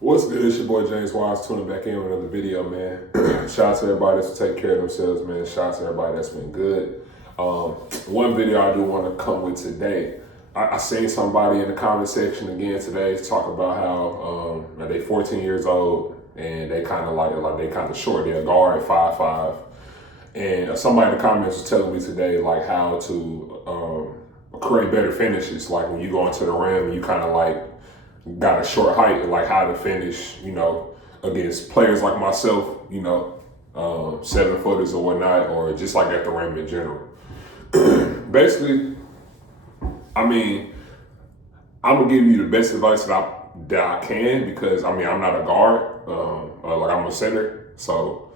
What's good? It's your boy James Wise tuning back in with another video, man. Shout out to everybody that's taking care of themselves, man. Shout out to everybody that's been good. One video I do want to come with today. I seen somebody in the comment section again today talk about how they 14 years old and they kind of like they kind of short. They're a guard, 5'5". And somebody in the comments was telling me today like how to create better finishes. Like when you go into the rim, you kind of like got a short height and like how to finish, against players like myself, 7-footers or whatnot, or just like at the rim in general. Basically, I'm gonna give you the best advice that I can because I'm not a guard, like I'm a center. So,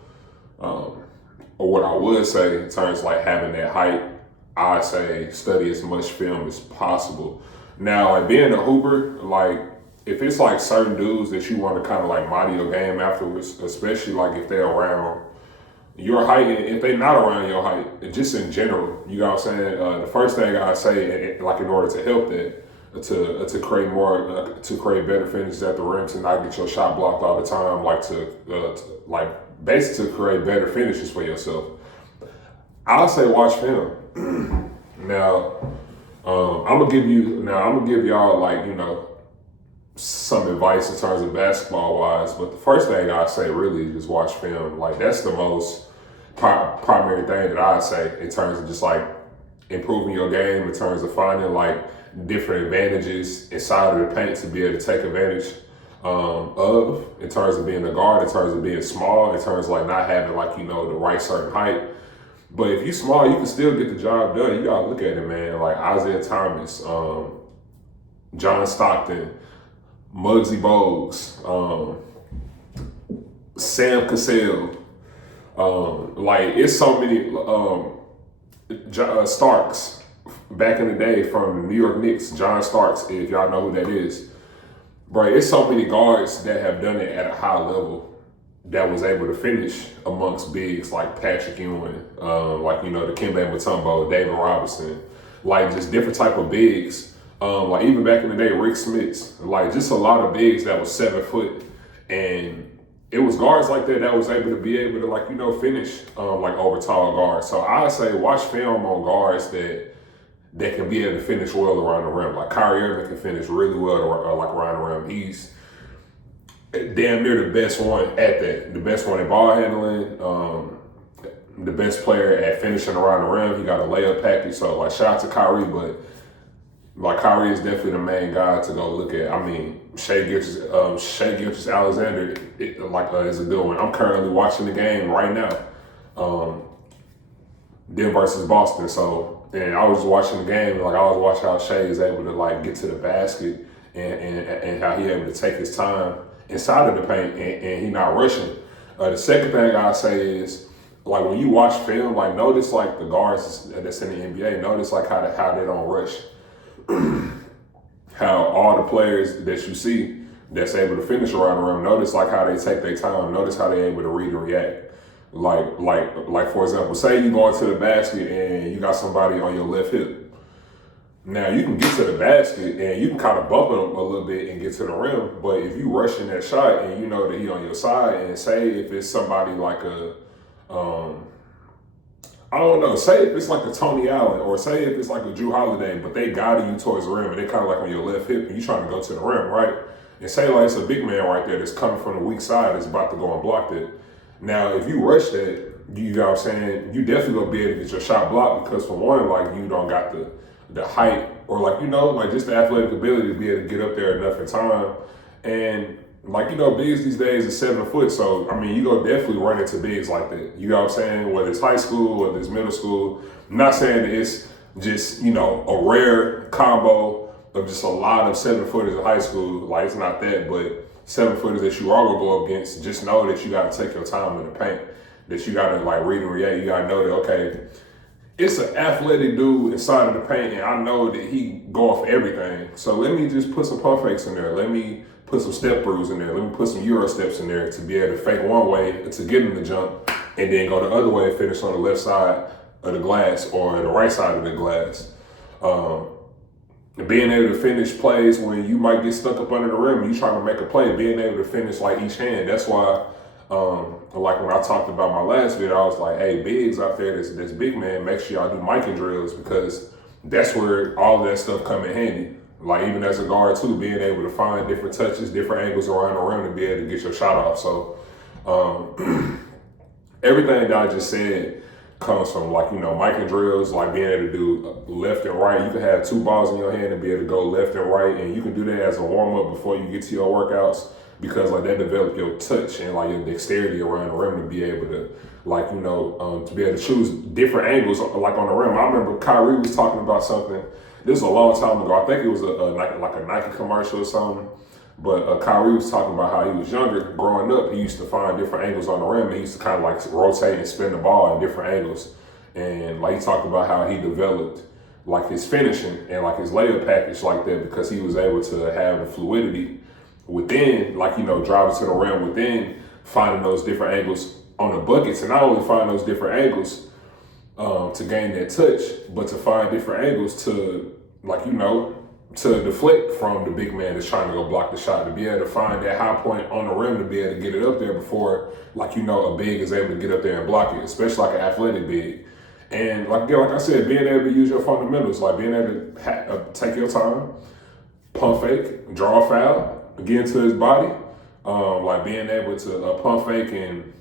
or what I would say in terms of like having that height, I say study as much film as possible. Now, like being a hooper, like if it's like certain dudes that you want to kind of like model your game afterwards, especially like if they're around your height, and if they're not around your height, just in general, you know what I'm saying? The first thing I say, like in order to help that, to create more, to create better finishes at the rim, to not get your shot blocked all the time, like like basically to create better finishes for yourself. I'll say watch film. Now, I'm gonna give y'all like some advice in terms of basketball wise, but the first thing I say really is just watch film. Like that's the most primary thing that I say in terms of just like improving your game, in terms of finding like different advantages inside of the paint to be able to take advantage of, in terms of being a guard, in terms of being small, in terms of like not having like the right certain height. But if you small, you can still get the job done. You gotta look at it, man. Like Isaiah Thomas, John Stockton, Muggsy Bogues, Sam Cassell, like it's so many Starks back in the day from the New York Knicks, John Starks, if y'all know who that is. Bro, it's so many guards that have done it at a high level that was able to finish amongst bigs like Patrick Ewing, the Dikembe Mutombo, David Robinson, like just different type of bigs. Like even back in the day, Rick Smits, like just a lot of bigs that was 7 foot, and it was guards like that was able to finish like over tall guards. So I say watch film on guards that can be able to finish well around the rim. Like Kyrie Irving can finish really well like around the rim. He's damn near the best one at that, the best one at ball handling, the best player at finishing around the rim. He got a layup package. So like shout out to Kyrie, but like Kyrie is definitely the main guy to go look at. Shai Gilgeous-Alexander is a good one. I'm currently watching the game right now, them versus Boston. So, and I was watching the game, like I was watching how Shai is able to like get to the basket and how he able to take his time inside of the paint and he not rushing. The second thing I say is like when you watch film, like notice like the guards that's in the NBA, notice like how they don't rush. How all the players that you see that's able to finish around the rim, notice like how they take their time, notice how they're able to read and react. Like for example, say you go into the basket and you got somebody on your left hip. Now you can get to the basket and you can kind of bump them a little bit and get to the rim, but if you rushing that shot and you know that he on your side, and say if it's somebody like I don't know, say if it's like a Tony Allen, or say if it's like a Drew Holiday, but they guiding you towards the rim and they kind of like on your left hip and you trying to go to the rim, right? And say like it's a big man right there that's coming from the weak side that's about to go and block that. Now, if you rush that, you know what I'm saying, you definitely gonna be able to get your shot blocked because for one, like you don't got the height or like just the athletic ability to be able to get up there enough in time. And bigs these days is 7 foot, so you go definitely run into bigs like that. You know what I'm saying? Whether it's high school, whether it's middle school. I'm not saying that it's just, a rare combo of just a lot of 7-footers in high school. Like it's not that, but 7-footers that you are gonna go up against, just know that you gotta take your time in the paint. That you gotta like read and react. You gotta know that, okay, it's an athletic dude inside of the paint, and I know that he go off everything. So let me just put some pump fakes in there. Let me put some step throughs in there. Let me put some Euro steps in there to be able to fake one way to get him to jump and then go the other way and finish on the left side of the glass or the right side of the glass. being able to finish plays when you might get stuck up under the rim and you trying to make a play, being able to finish like each hand. That's why, like when I talked about my last video, I was like, hey, bigs out there, this big man, make sure y'all do micing drills, because that's where all that stuff come in handy. Like even as a guard too, being able to find different touches, different angles around the rim to be able to get your shot off. So everything that I just said comes from like, micing drills, like being able to do left and right. You can have two balls in your hand and be able to go left and right, and you can do that as a warm up before you get to your workouts, because like that develop your touch and like your dexterity around the rim to be able to like, to be able to choose different angles like on the rim. I remember Kyrie was talking about something. This was a long time ago. I think it was like a Nike commercial or something. But Kyrie was talking about how he was younger, growing up, he used to find different angles on the rim, and he used to kind of like rotate and spin the ball in different angles. And like he talked about how he developed like his finishing and like his layup package like that, because he was able to have the fluidity within, like, driving to the rim within, finding those different angles on the buckets, and not only find those different angles to gain that touch, but to find different angles to, like, to deflect from the big man that's trying to go block the shot, to be able to find that high point on the rim, to be able to get it up there before, like, a big is able to get up there and block it, especially like an athletic big. And like I said, being able to use your fundamentals, like being able to take your time, pump fake, draw a foul, get into his body, like being able to pump fake, and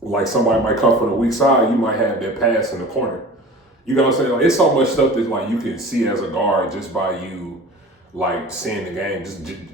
like somebody might come from the weak side, you might have that pass in the corner. You know what I'm saying? Like, it's so much stuff that like you can see as a guard just by you like seeing the game,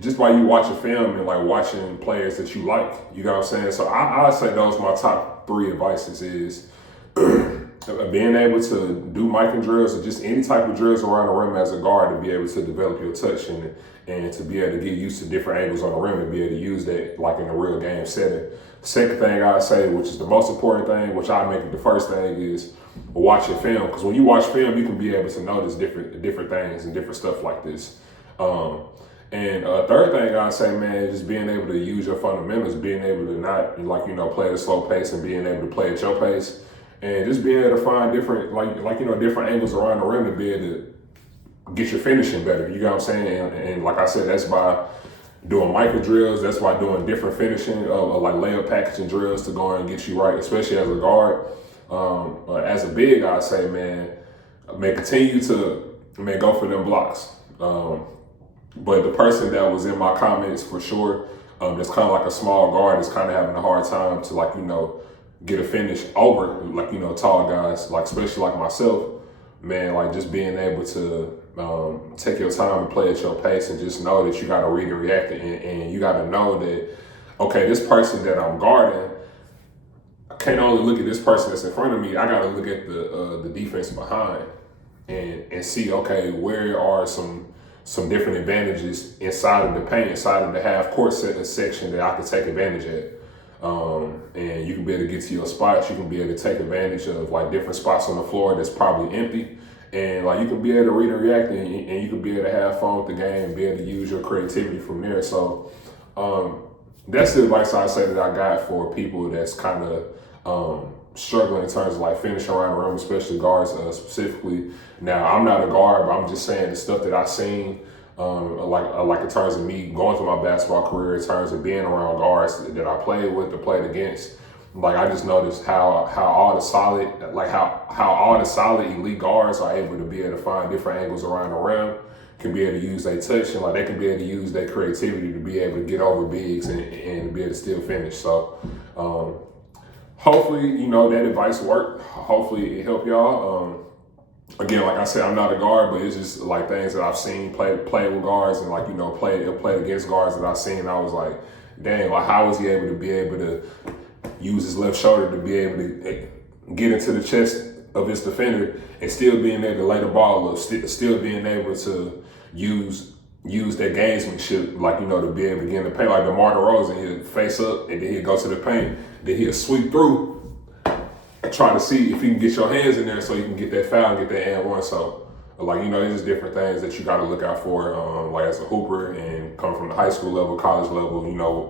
just by you watching film and like watching players that you like. You know what I'm saying? So I'd say those are my top 3 advices is being able to do micing drills or just any type of drills around the rim as a guard, to be able to develop your touch and to be able to get used to different angles on the rim and be able to use that like in a real game setting. Second thing I'd say, which is the most important thing, which I make it the first thing, is watching film. Because when you watch film, you can be able to notice different things and different stuff like this. And third thing I'd say, man, is just being able to use your fundamentals, being able to not play at a slow pace and being able to play at your pace, and just being able to find different different angles around the rim to be able to get your finishing better. You know what I'm saying? And like I said, that's by doing micro drills. That's by doing different finishing, like layup packaging drills to go and get you right, especially as a guard. As a big, I'd say, man, continue to go for them blocks. But the person that was in my comments for sure, that's kind of like a small guard, is kind of having a hard time to get a finish over tall guys, like especially like myself, man, like just being able to take your time and play at your pace, and just know that you got to read and react, and you got to know that, okay, this person that I'm guarding, I can't only look at this person that's in front of me, I got to look at the defense behind and see, okay, where are some different advantages inside of the paint, inside of the half court section that I can take advantage of. And you can be able to get to your spots. You can be able to take advantage of like different spots on the floor that's probably empty, and like you can be able to read and react, and you can be able to have fun with the game and be able to use your creativity from there. So that's the advice I say that I got for people that's kind of struggling in terms of like finishing around the rim, especially guards specifically. Now, I'm not a guard, but I'm just saying the stuff that I've seen, like in terms of me going through my basketball career, in terms of being around guards that I played with or played against. Like, I just noticed how all the solid elite guards are able to be able to find different angles around the rim, can be able to use their touch, and like they can be able to use their creativity to be able to get over bigs and be able to still finish. So hopefully, that advice worked. Hopefully it helped y'all. Again, like I said, I'm not a guard, but it's just like things that I've seen play with guards, and like, play against guards that I've seen. I was like, dang, like how was he able to use his left shoulder to be able to get into the chest of his defender and still being able to lay the ball up, still being able to use that gamesmanship, to be able to get in the paint. Like DeMar DeRozan, he'll face up and then he'll go to the paint, then he'll sweep through and try to see if he can get your hands in there so you can get that foul and get that and one. So, there's just different things that you got to look out for, like as a hooper and come from the high school level, college level,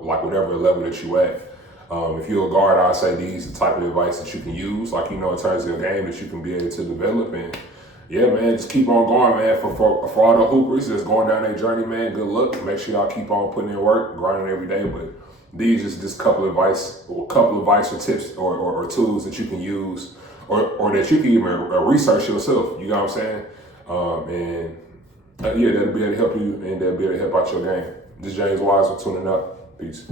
like whatever level that you at. If you're a guard, I'd say these are the type of advice that you can use, in terms of your game that you can be able to develop yeah, man, just keep on going, man. For all the hoopers that's going down their journey, man, good luck. Make sure y'all keep on putting in work, grinding every day. But these just couple of advice or tips or tools that you can use or that you can even research yourself. You know what I'm saying? Yeah, that'll be able to help you and that'll be able to help out your game. This is James Wise. I'm tuning up. Peace.